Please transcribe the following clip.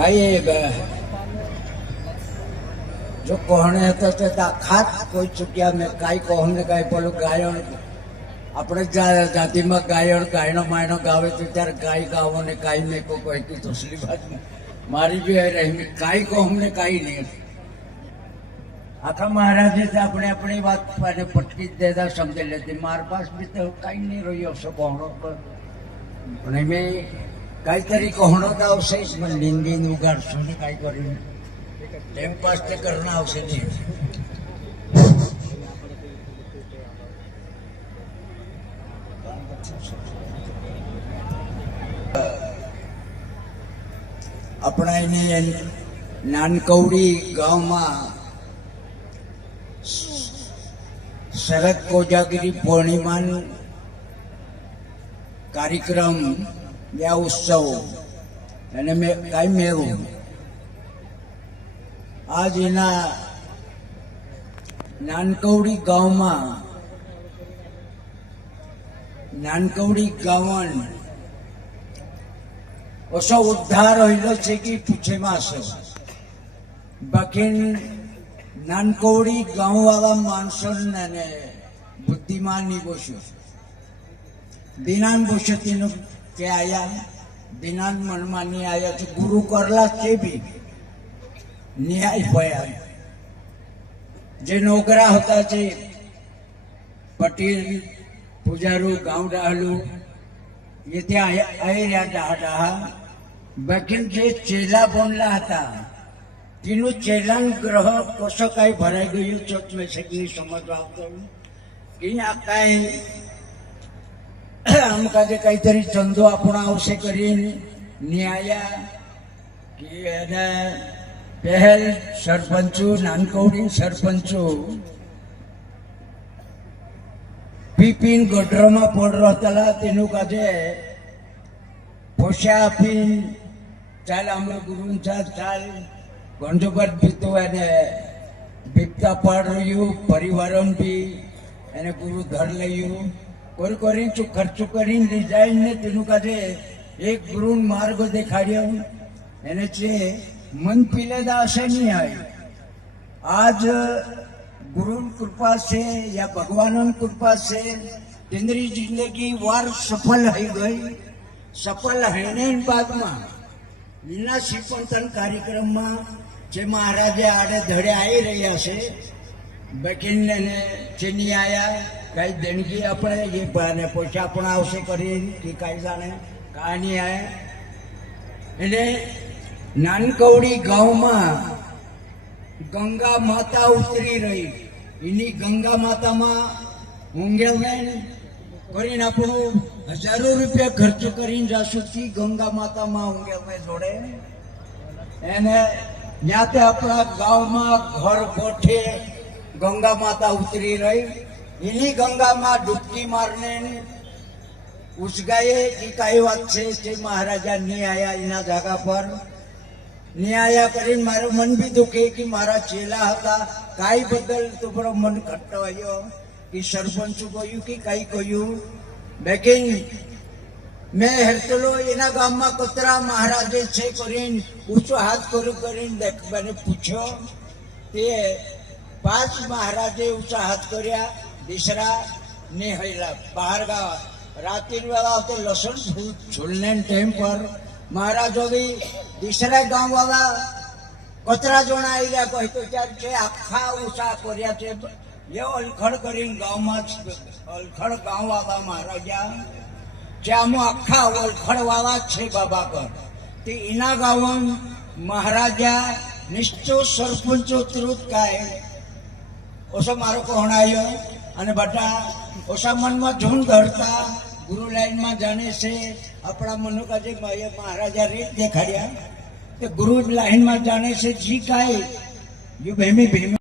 काही जो कोहणे હતો તે ખાત કોઈ ચૂક્યા મેં કાંઈ કોહને કાંઈ પેલું ગાયણ આપણે જાતિમાં ગાયણ ગાયણો માયણો ગાવે તો ત્યારે ગાય ગાવો ને કાંઈ મેં કોઈ કહેતી દૂસરી બાત મારી બી રહી કાંઈ કોહમને કાંઈ નહીં આખા મહારાજે આપણે આપણી વાત પટકી જ દેતા સમજી લેતી મારા પાસ બી તો કાંઈ નહીં રહ્યો હશે કોહણો પર પણ મેં કાંઈતરી કોહણો તો આવશે જ મને લીંદીને ઉગાડશું ને કાંઈ કરીને टाइम पास ते करना आवश्यक नहीं अपना इन्हें नानकौड़ी गांव में शरद कोजागिरी पूर्णिमा कार्यक्रम या उत्सव यानी मैं कई मेरू आज एना नानकौड़ी गांव में नानकौड़ी गावन ओसो उद्धार होइलो छे कि पूछे मासे बाकी नानकौड़ी गांव वाला मानसों ने बुद्धिमान नहीं बोशो दिनान बोशती नो के आया दिनान मनमानी आया तो गुरु करला के भी न्याय पया जे नौकरा होता छे पटेल पुजारू गांव डालू ये त्या आई रहा डाहा बाकी जे चेला बोनला था तीनों चेलान ग्रह कसो काई भराई गयु चोट में से की समझवा तो कि आ काई हम काजे काई तरी चंदो अपना आवश्य करीन न्याय कि एने पहल सरपंचो नानकौड़ी सरपंचो पीपीन गटर में पड़ रहा तेनु काजे पोषा आपीन चाल अमर गुरु चाल गंजोबट बीतो एने बीपता पड़ रही परिवार भी एने गुरु धर लियो कोई करी चु खर्चो करी डिजाइन ने तेनु काजे एक गुरु मार्ग देखाड़ियो एने चे मन पीलेदा से नहीं आई आज गुरु कृपा से या भगवान कृपा से तेरी जिंदगी वार सफल हो गई सफल होने बाद में लीला शिपंथन कार्यक्रम में जे महाराजे आड़े धड़े आई रहा से बकीन ने चीनी आया कई देणगी अपने ये बने पैसा अपना आवश्यक करी कि कई जाने कहानी आए एने नानकौड़ी गांव में गंगा माता उतरी रही इनी गंगा माता में ऊंघेल करीन आपणो हजारों रुपया खर्च करीन जासु थी गंगा माता में ऊंघेल में जोड़े एने न्याते अपना गांव में घर बैठे गंगा माता उतरी रही इनी गंगा में डुबकी मारने उस गए कि कई बात से महाराजा नहीं आया इना जगह पर न्याया करीन मारो मन भी दुखे कि मारा चेला था काई बदल तो बड़ो मन खटवायो कि सरपंच कहू कि कई कहू लेकिन मैं हरतलो इना गाम में कतरा महाराजे छे करीन ऊंचो हाथ करू करीन देख मैंने पूछो ते 5 महाराजे ऊंचा हाथ कर्या तीसरा ने हईला बाहर गाव रात्रि वाला तो लसन झूलने टाइम पर महाराजो भी तीसरा गांव वाला कतरा जोना आई गया कही तो चार छे आखा ऊंचा कर्या छे ये अलखड़ करीन गांव में अलखड़ गांव वाला महाराजा जामो आखा अलखड़ वाला छे बाबा कर ते इना गांव महाराजा निश्चो सरपंचो त्रुत काय ओसो मारो कोहणायो अने बटा ओसा मन में झूम धरता गुरु लाइन में जाने से अपना मनु का जे महाराजा रेत देखाड़िया गुरु लाइन में जाने से जी काए यू भेमी भेमी